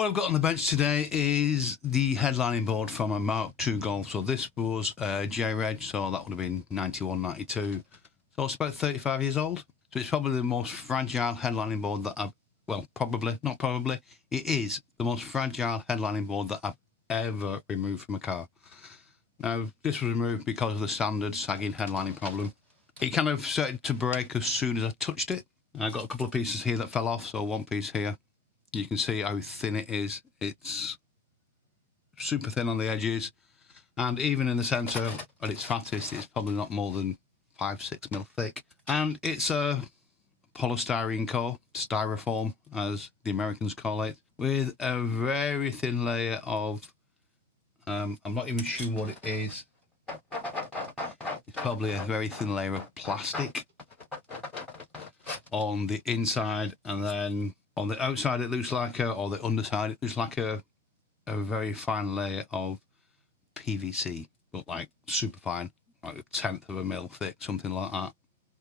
What I've got on the bench today is the headlining board from a MK2 Golf. So this was J-Reg, so that would have been 91, 92. So it's about 35 years old. So it's probably the most fragile headlining board that I've, well, not probably, it is the most fragile headlining board that I've ever removed from a car. Now, this was removed because of the standard sagging headlining problem. It kind of started to break as soon as I touched it. And I got a couple of pieces here that fell off, so one piece here. You can see how thin it is. It's super thin on the edges, and even in the centre at its fattest, it's probably not more than 5-6 mil thick. And it's a polystyrene core, styrofoam as the Americans call it, with a very thin layer of, I'm not even sure what it is. It's probably a very thin layer of plastic on the inside, and then on the outside it looks like or the underside it looks like a very fine layer of PVC, but like super fine, like 1/10 of a mil thick, something like that.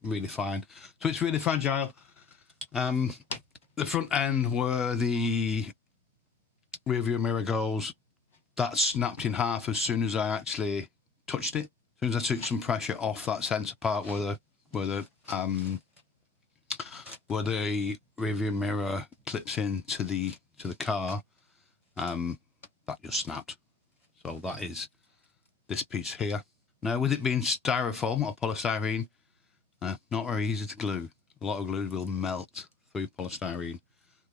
Really fine. So it's really fragile. The front end where the rear view mirror goes, that snapped in half as soon as I actually touched it. As soon as I took some pressure off that centre part where the rear view mirror clips into the car, that just snapped. So that is this piece here. Now, with it being styrofoam or polystyrene, not very easy to glue. A lot of glue will melt through polystyrene.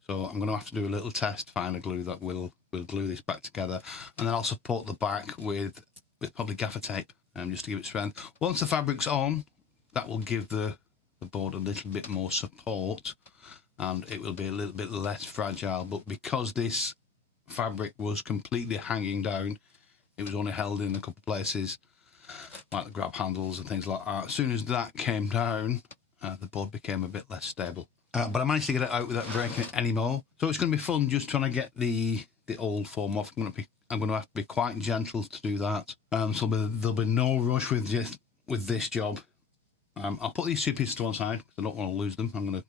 So I'm going to have to do a little test, find a glue that will glue this back together, and then I'll support the back with probably gaffer tape, just to give it strength. Once the fabric's on, that will give the board a little bit more support, and it will be a little bit less fragile. But because this fabric was completely hanging down, it was only held in a couple of places, like the grab handles and things like that. As soon as that came down, the board became a bit less stable. But I managed to get it out without breaking it anymore. So it's going to be fun just trying to get the old foam off. I'm going to have to be quite gentle to do that. So there'll be no rush with this job. I'll put these two pieces to one side because I don't want to lose them. I'm going to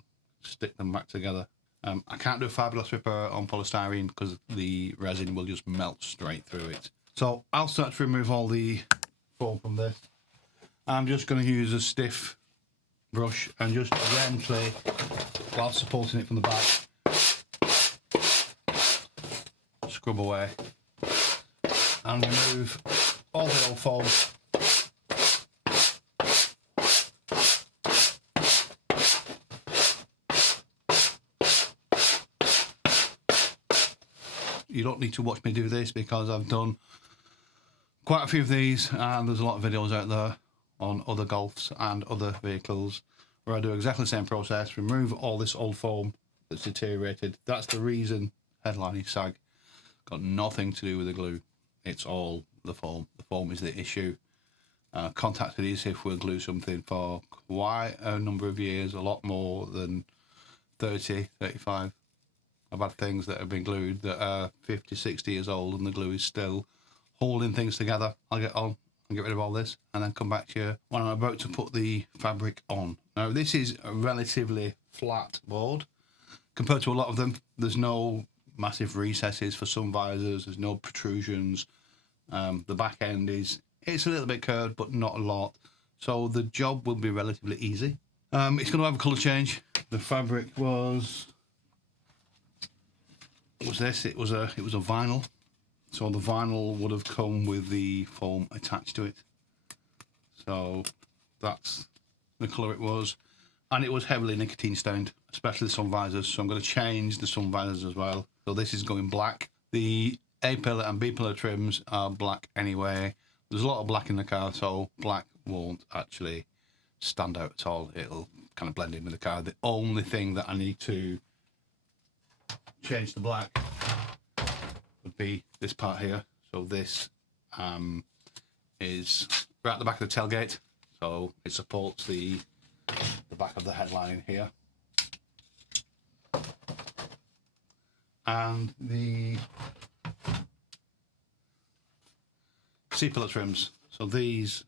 stick them back together. I can't do a fiberglass ripper on polystyrene because the resin will just melt straight through it. So I'll start to remove all the foam from this. I'm just going to use a stiff brush and just gently, while supporting it from the back, scrub away and remove all the old foam. You don't need to watch me do this because I've done quite a few of these, and there's a lot of videos out there on other Golfs and other vehicles where I do exactly the same process, remove all this old foam that's deteriorated. That's the reason headlining sag. Got nothing to do with the glue. It's all the foam. The foam is the issue. Contacted Adhesive will glue something for quite a number of years, a lot more than 30, 35. I've had things that have been glued that are 50, 60 years old and the glue is still holding things together. I'll get on and get rid of all this and then come back to you when I'm about to put the fabric on. Now, this is a relatively flat board compared to a lot of them. There's no massive recesses for some visors, there's no protrusions. The back end it's a little bit curved, but not a lot. So the job will be relatively easy. It's going to have a colour change. The fabric was this. It was a vinyl. So the vinyl would have come with the foam attached to it. So that's the colour it was. And it was heavily nicotine stained, especially the sun visors. So I'm going to change the sun visors as well. So this is going black. The A-pillar and B-pillar trims are black anyway. There's a lot of black in the car, so black won't actually stand out at all. It'll kind of blend in with the car. The only thing that I need to change to black would be this part here. So this is right at the back of the tailgate, so it supports the back of the headline here, and the C-pillar trims. So these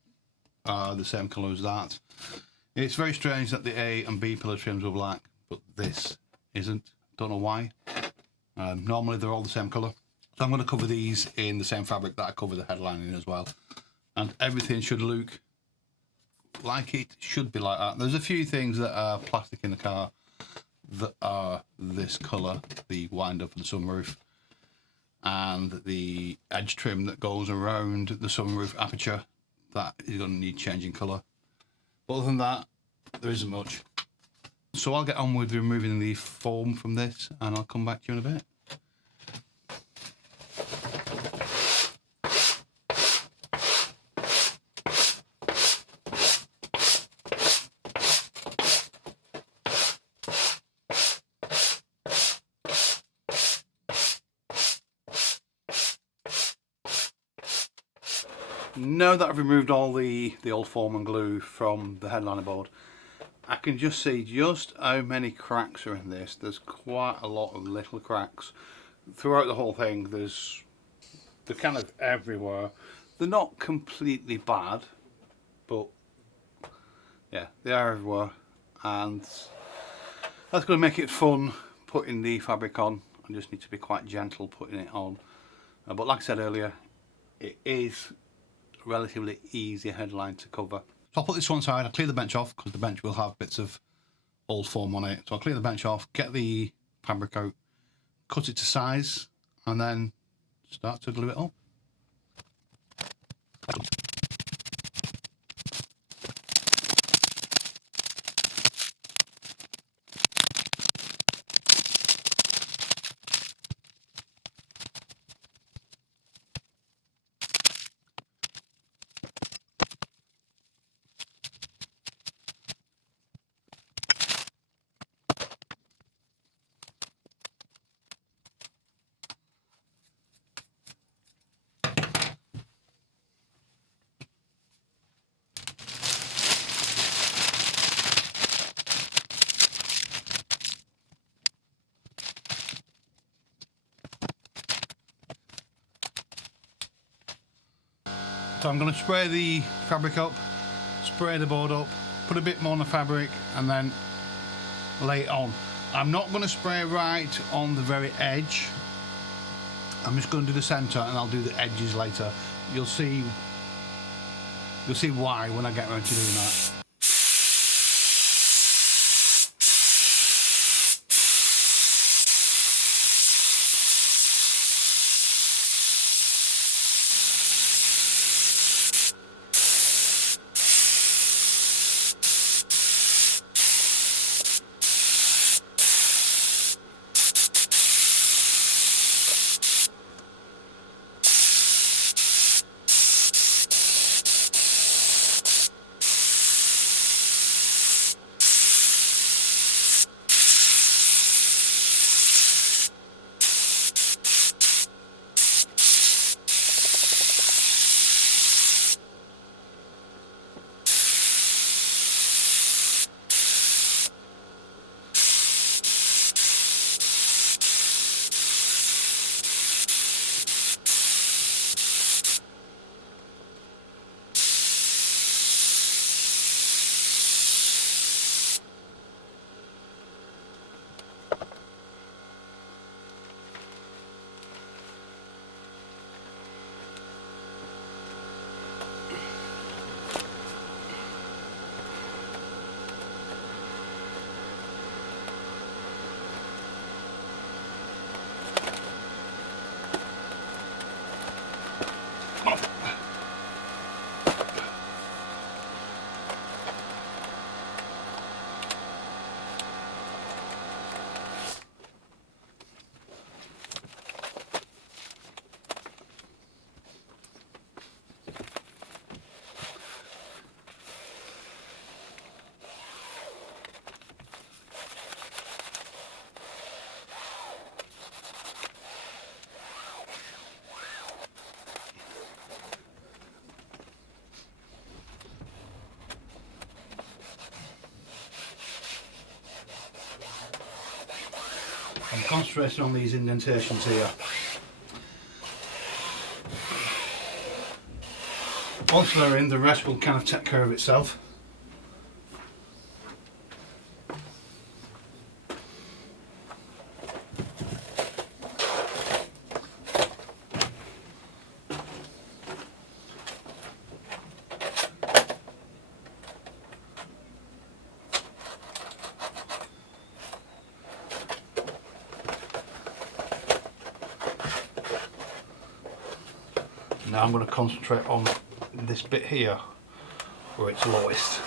are the same colour as that. It's very strange that the A and B pillar trims were black, but this isn't. Don't know why. Normally they're all the same colour. So I'm going to cover these in the same fabric that I cover the headline in as well. And everything should look like it should be like that. There's a few things that are plastic in the car that are this colour, the wind-up and the sunroof, and the edge trim that goes around the sunroof aperture, that is going to need changing colour. But other than that, there isn't much. So I'll get on with removing the foam from this and I'll come back to you in a bit. Now that I've removed all the old foam and glue from the headliner board, I can just see just how many cracks are in this. There's quite a lot of little cracks throughout the whole thing. They're kind of everywhere. They're not completely bad, but yeah, they are everywhere, and that's going to make it fun putting the fabric on. I just need to be quite gentle putting it on, but like I said earlier, it is a relatively easy headline to cover. So I'll put this to one side, I'll clear the bench off because the bench will have bits of old foam on it. So I'll clear the bench off, get the fabric out, cut it to size, and then start to glue it up. So I'm going to spray the fabric up, spray the board up, put a bit more on the fabric and then lay it on. I'm not going to spray right on the very edge. I'm just going to do the centre and I'll do the edges later. You'll see why when I get around to doing that. I'm concentrating on these indentations here. Once they're in, the rest will kind of take care of itself. Now I'm going to concentrate on this bit here where it's lowest.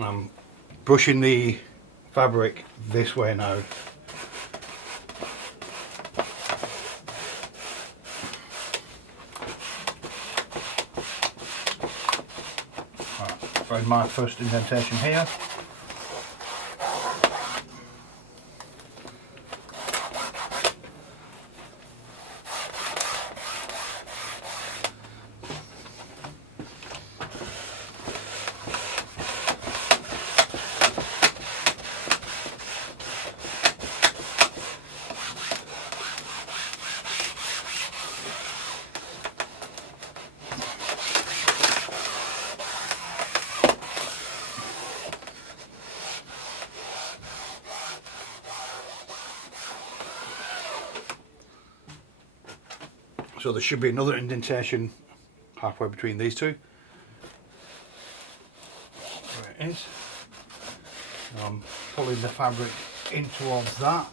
I'm brushing the fabric this way now. Find my first indentation here. So there should be another indentation halfway between these two. There it is. I'm pulling the fabric in towards that.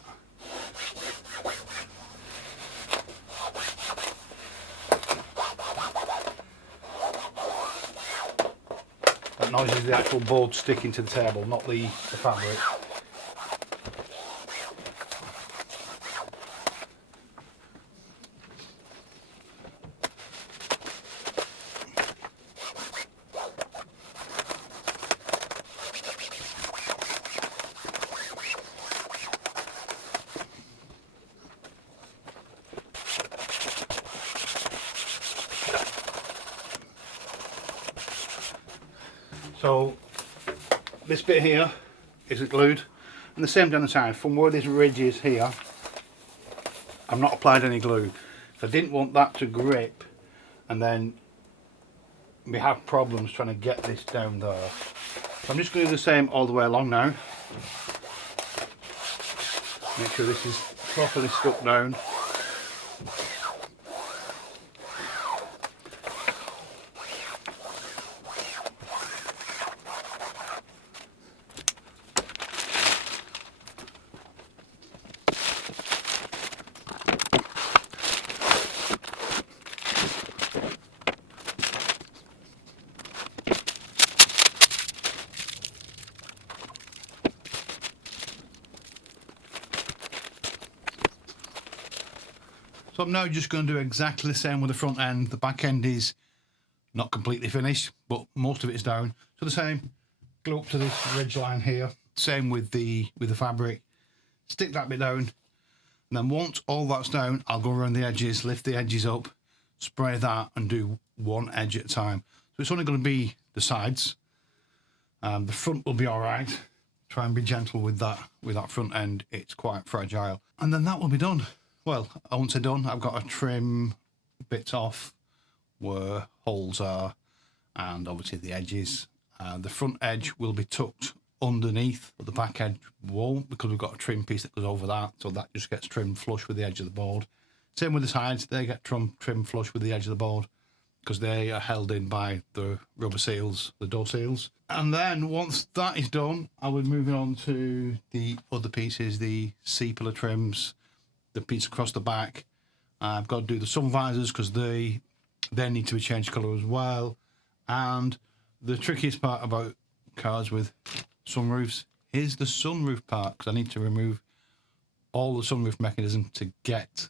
That noise is the actual board sticking to the table, not the fabric. So this bit here is glued, and the same down the side. From where this ridge is here, I've not applied any glue. I didn't want that to grip and then we have problems trying to get this down there. So I'm just going to do the same all the way along now. Make sure this is properly stuck down. So I'm now just going to do exactly the same with the front end. The back end is not completely finished, but most of it is down. So the same, glue up to this ridge line here. Same with the fabric. Stick that bit down, and then once all that's down, I'll go around the edges, lift the edges up, spray that, and do one edge at a time. So it's only going to be the sides. The front will be all right. Try and be gentle with that front end. It's quite fragile, and then that will be done. Well, I won't say done. I've got to trim bits off where holes are, and obviously the edges. The front edge will be tucked underneath, but the back edge won't, because we've got a trim piece that goes over that, so that just gets trimmed flush with the edge of the board. Same with the sides, they get trimmed flush with the edge of the board, because they are held in by the rubber seals, the door seals. And then once that is done, I will move on to the other pieces, the C-pillar trims, the piece across the back. I've got to do the sun visors because they need to be changed colour as well. And the trickiest part about cars with sunroofs is the sunroof part, because I need to remove all the sunroof mechanism to get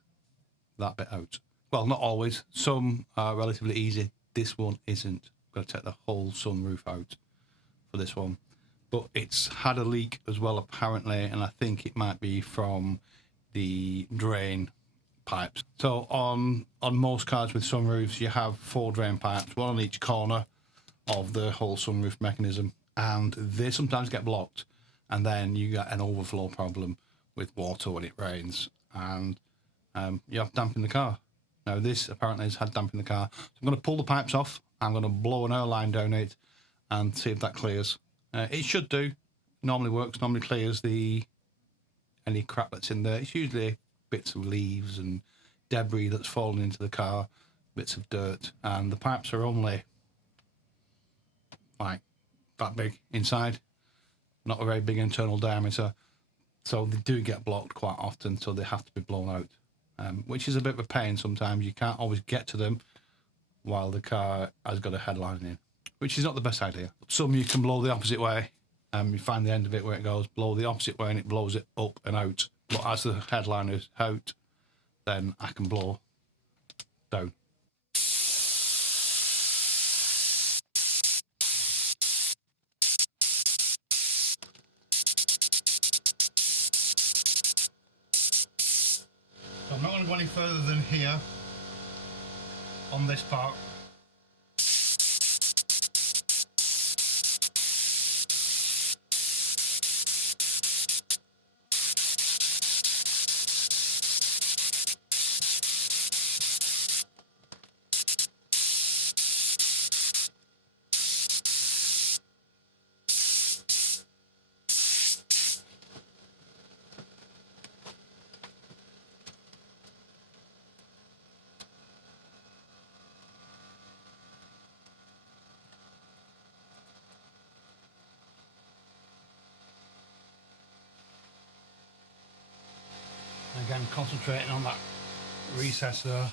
that bit out. Well, not always. Some are relatively easy. This one isn't. I've got to take the whole sunroof out for this one. But it's had a leak as well, apparently, and I think it might be from the drain pipes. So on most cars with sunroofs, you have 4 drain pipes, one on each corner of the whole sunroof mechanism, and they sometimes get blocked, and then you get an overflow problem with water when it rains, and you have damp in the car. Now this apparently has had damp in the car, so I'm going to pull the pipes off. I'm going to blow an air line down it and see if that clears. It should do. Normally works. Normally clears any crap that's in there. It's usually bits of leaves and debris that's fallen into the car, bits of dirt, and the pipes are only like that big inside, not a very big internal diameter, so they do get blocked quite often, so they have to be blown out, which is a bit of a pain sometimes. You can't always get to them while the car has got a headline in, which is not the best idea. Some you can blow the opposite way. You find the end of it where it goes, blow the opposite way and it blows it up and out. But as the headline is out, then I can blow down. So I'm not going to go any further than here on this part. Again, concentrating on that recess there.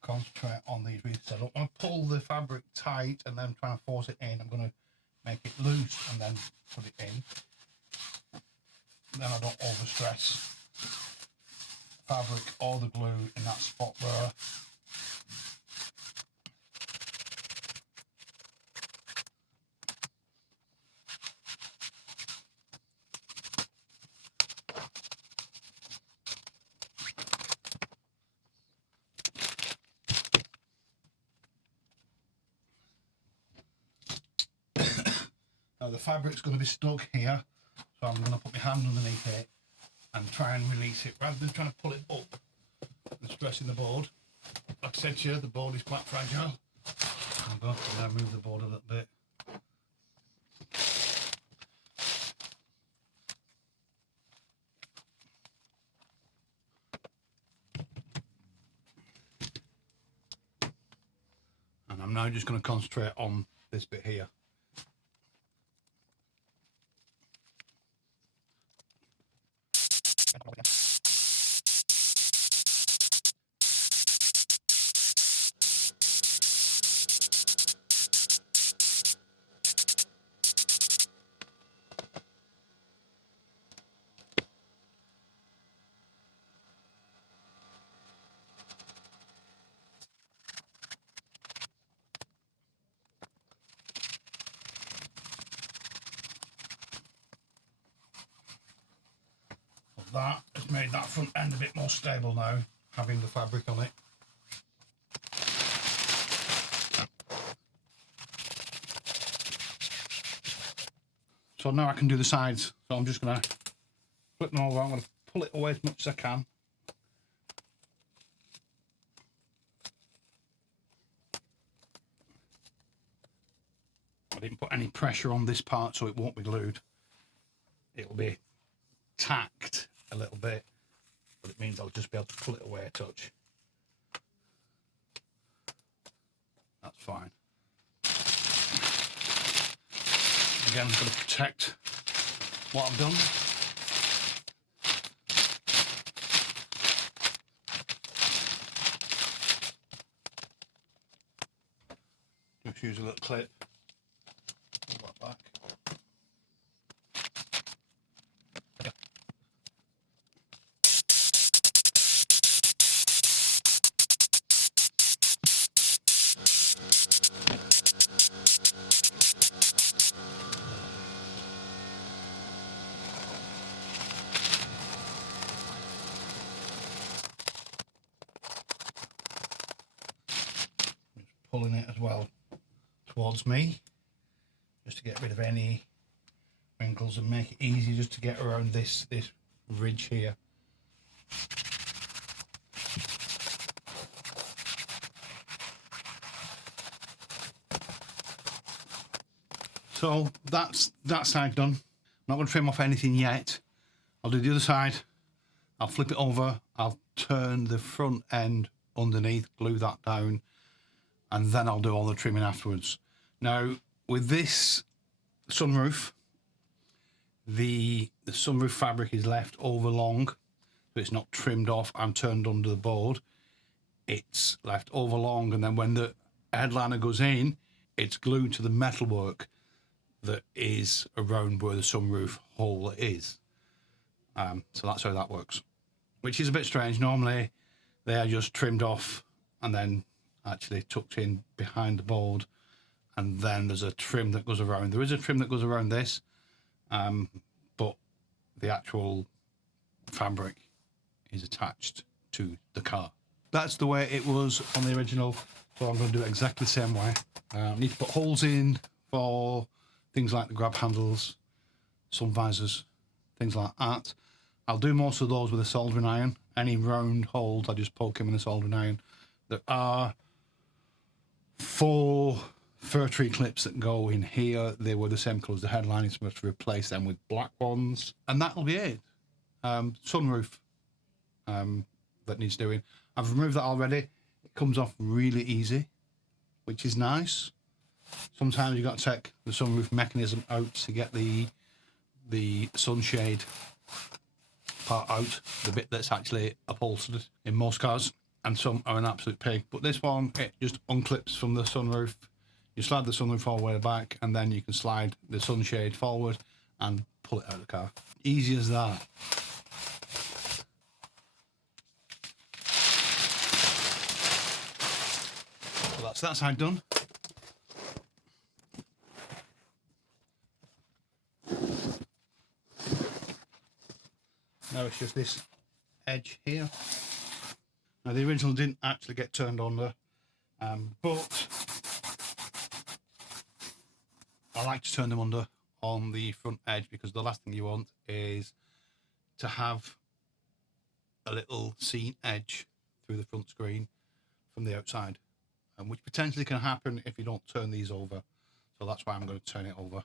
Concentrate on these recesses. I don't want to pull the fabric tight and then try and force it in. I'm going to make it loose and then put it in. Then I don't overstress the fabric or the glue in that spot there. Now the fabric's going to be stuck here, so I'm going to put my hand underneath it and try and release it rather than trying to pull it up and stressing the board. Like I said to you, the board is quite fragile. I'm going to now move the board a little bit. And I'm now just going to concentrate on this bit here. That has made that front end a bit more stable now, having the fabric on it. So now I can do the sides. So I'm just going to flip them over. I'm going to pull it away as much as I can. I didn't put any pressure on this part, so it won't be glued. It'll be tacked a little bit, but it means I'll just be able to pull it away a touch. That's fine. Again, I'm going to protect what I've done. Just use a little clip. Pull that back. Pulling it as well towards me, just to get rid of any wrinkles and make it easy just to get around this ridge here. So that's that side done. I'm not going to trim off anything yet. I'll do the other side. I'll flip it over. I'll turn the front end underneath, glue that down, and then I'll do all the trimming afterwards. Now, with this sunroof, the sunroof fabric is left over long, so it's not trimmed off and turned under the board. It's left over long, and then when the headliner goes in, it's glued to the metalwork that is around where the sunroof hole is. So that's how that works, which is a bit strange. Normally, they are just trimmed off and then actually tucked in behind the board, and then there's a trim that goes around. There is a trim that goes around this, but the actual fabric is attached to the car. That's the way it was on the original, so I'm going to do it exactly the same way. I need to put holes in for things like the grab handles, sun visors, things like that. I'll do most of those with a soldering iron. Any round holes, I just poke them in a soldering iron. There are 4 fir tree clips that go in here. They were the same colour as the headline. It's supposed to replace them with black ones, and that'll be it. Sunroof that needs doing. I've removed that already. It comes off really easy, which is nice. Sometimes you've got to take the sunroof mechanism out to get the sunshade part out, the bit that's actually upholstered in most cars, and some are an absolute pig. But this one, it just unclips from the sunroof. You slide the sunroof all the way back, and then you can slide the sunshade forward and pull it out of the car. Easy as that. So that's that side done. Now it's just this edge here. Now the original didn't actually get turned under, but I like to turn them under on the front edge, because the last thing you want is to have a little seen edge through the front screen from the outside, which potentially can happen if you don't turn these over. So that's why I'm going to turn it over.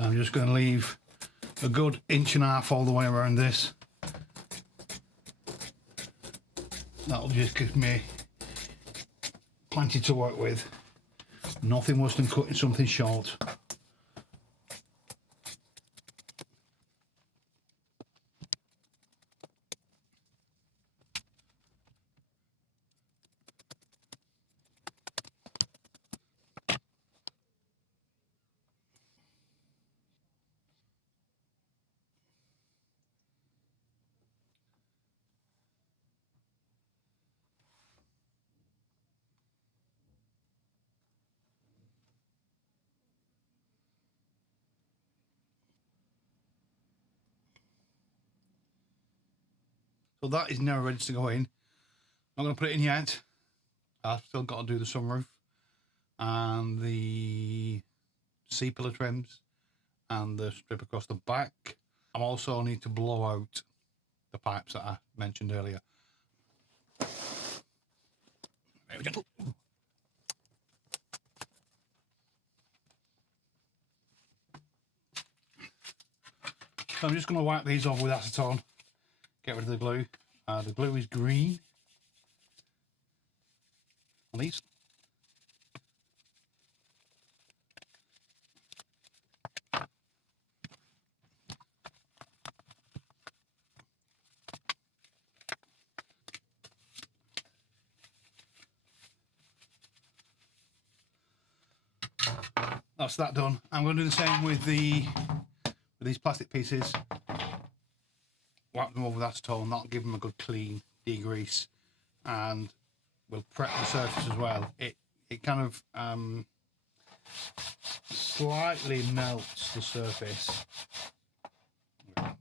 I'm just going to leave a good 1.5 inches all the way around this. That'll just give me plenty to work with. Nothing worse than cutting something short. So that is now ready to go in. I'm not going to put it in yet. I've still got to do the sunroof and the C-pillar trims and the strip across the back. I also need to blow out the pipes that I mentioned earlier. Very gentle. So I'm just going to wipe these off with acetone, get rid of the glue. The glue is green on these. That's that done. I'm going to do the same with these plastic pieces. Wipe them over with acetone. That'll give them a good clean degrease, and we'll prep the surface as well. It kind of slightly melts the surface. I'm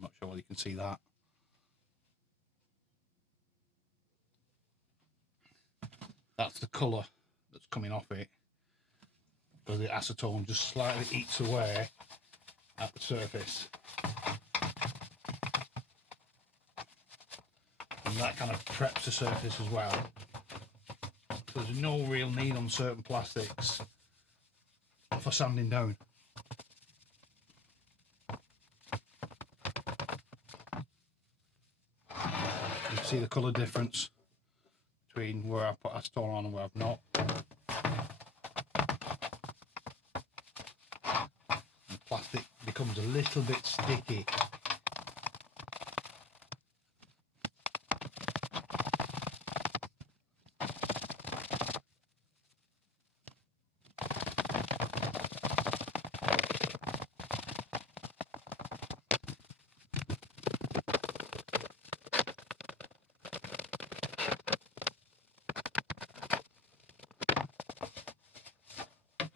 not sure whether you can see that. That's the colour that's coming off it, because the acetone just slightly eats away at the surface. And that kind of preps the surface as well. So there's no real need on certain plastics for sanding down. You can see the colour difference between where I put acetone on and where I've not. The plastic becomes a little bit sticky.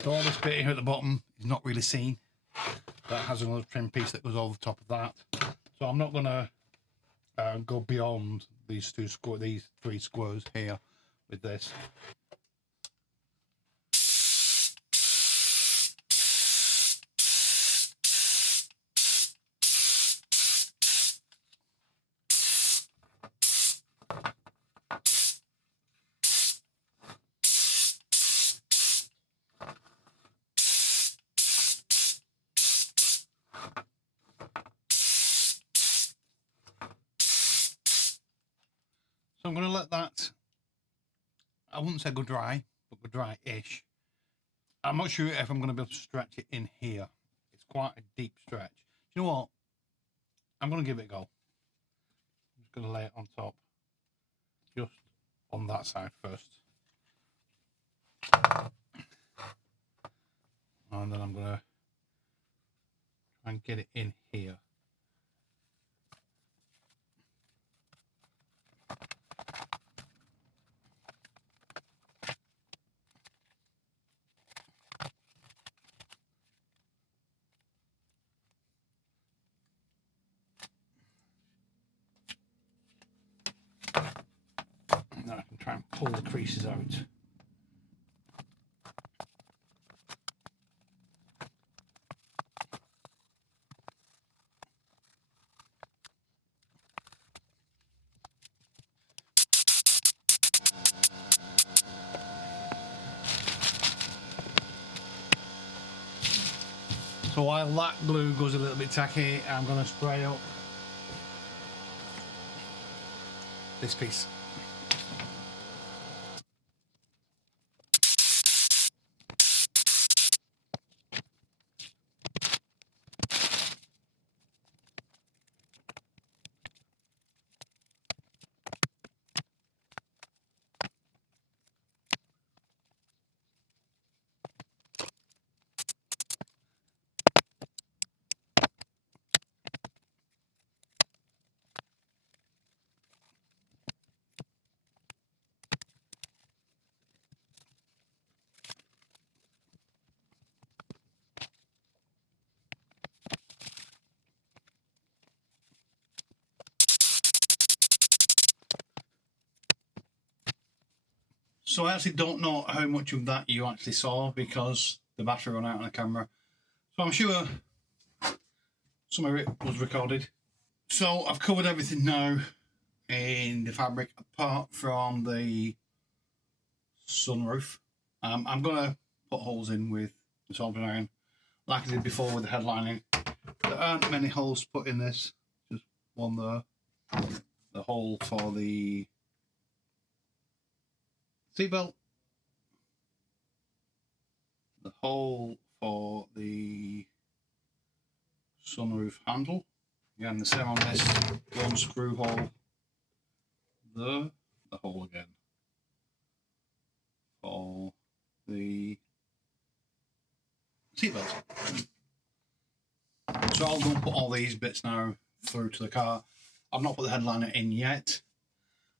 So all this bit here at the bottom is not really seen. That has another trim piece that goes over the top of that. So I'm not going to go beyond these three squares here with this. So I'm going to let that, I wouldn't say go dry, but go dry-ish. I'm not sure if I'm going to be able to stretch it in here. It's quite a deep stretch. You know what? I'm going to give it a go. I'm just going to lay it on top, just on that side first. And then I'm going to try and get it in here. And then I can try and pull the creases out. So while that glue goes a little bit tacky, I'm going to spray up this piece. So I actually don't know how much of that you actually saw because the battery ran out on the camera. So I'm sure some of it was recorded. So I've covered everything now in the fabric apart from the sunroof. I'm going to put holes in with the soldering iron like I did before with the headlining. There aren't many holes put in this, just one there. The hole for the seatbelt, the hole for the sunroof handle, again the same on this, one screw hole there, the hole again for the seatbelt. So I'll go and put all these bits now through to the car. I've not put the headliner in yet.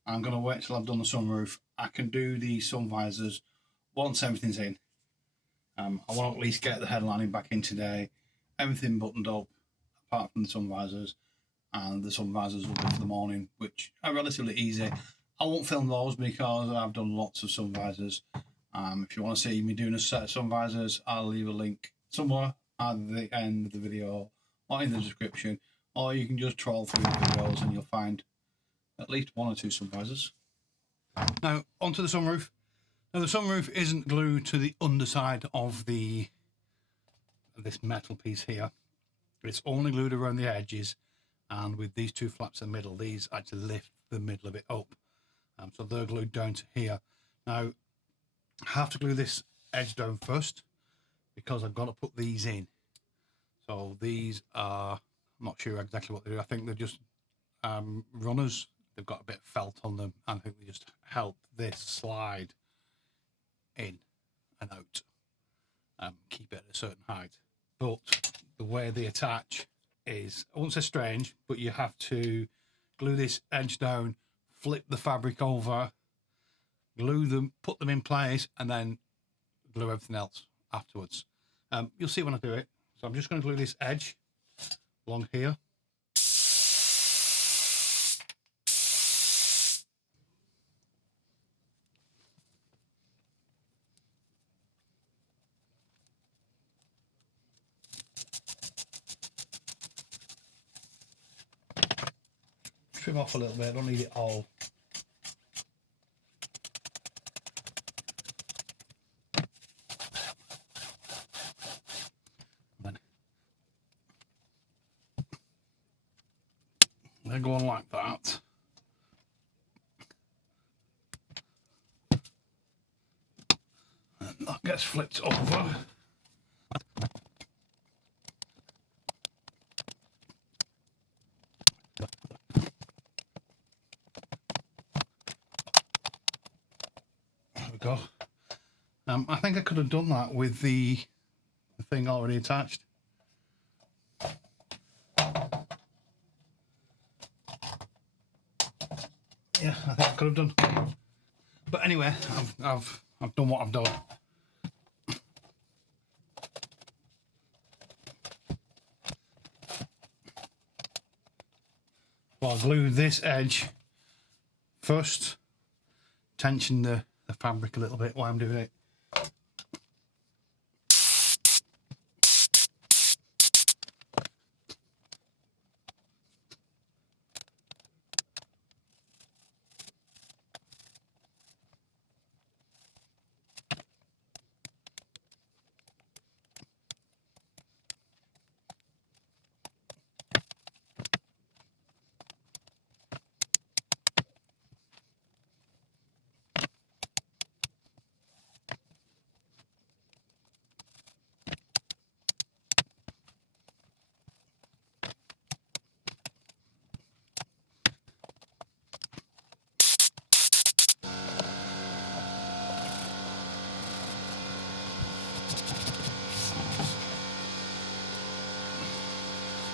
I'm going to wait till I've done the sunroof. I can do the sun visors once everything's in. I want to at least get the headlining back in today. Everything buttoned up apart from the sun visors, and the sun visors will be for the morning, which are relatively easy. I won't film those because I've done lots of sun visors. If you want to see me doing a set of sun visors, I'll leave a link somewhere at the end of the video or in the description, or you can just troll through the videos and you'll find at least one or two sun visors. Now onto the sunroof. Now the sunroof isn't glued to the underside of this metal piece here. It's only glued around the edges, and with these two flaps in the middle, these actually lift the middle of it up. So they're glued down to here. Now I have to glue this edge down first because I've got to put these in. So these are, I'm not sure exactly what they do. I think they're just runners. They've got a bit of felt on them, and I think they just help this slide in and out, keep it at a certain height. But the way they attach is, I won't say strange, but you have to glue this edge down, flip the fabric over, glue them, put them in place, and then glue everything else afterwards. You'll see when I do it. So I'm just going to glue this edge along here. Trim off a little bit, I don't need it all. They're going like that. And that gets flipped over. There we go. I think I could have done that with the thing already attached. Yeah, I think I could have done. But anyway, I've done what I've done. Well, I'll glue this edge first, tension the fabric a little bit while I'm doing it.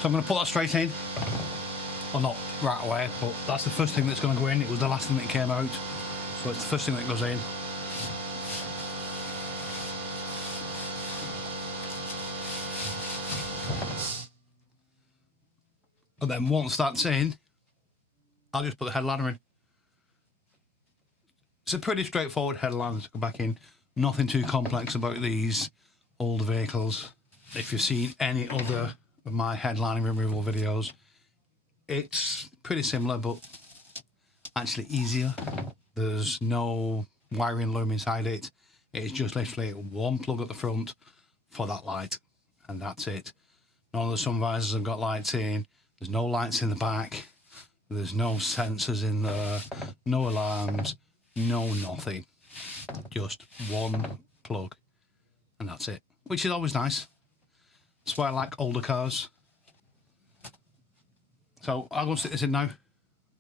So I'm going to put that straight in. Well, not right away, but that's the first thing that's going to go in. It was the last thing that came out, so it's the first thing that goes in. And then once that's in, I'll just put the headliner in. It's a pretty straightforward headliner to go back in. Nothing too complex about these older vehicles. if you've seen any other of my headlining removal videos, it's pretty similar, but actually easier. There's no wiring loom inside it. It's just literally one plug at the front for that light, and that's it. None of the sun visors have got lights in. There's no lights in the back. There's no sensors in there. No alarms. No nothing. Just one plug, and that's it. Which is always nice. That's why I like older cars. So I'll go stick this in now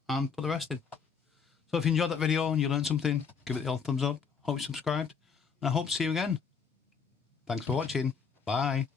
and put the rest in. So if you enjoyed that video and you learned something, give it the old thumbs up. Hope you subscribed, and I hope to see you again. Thanks for watching. Bye.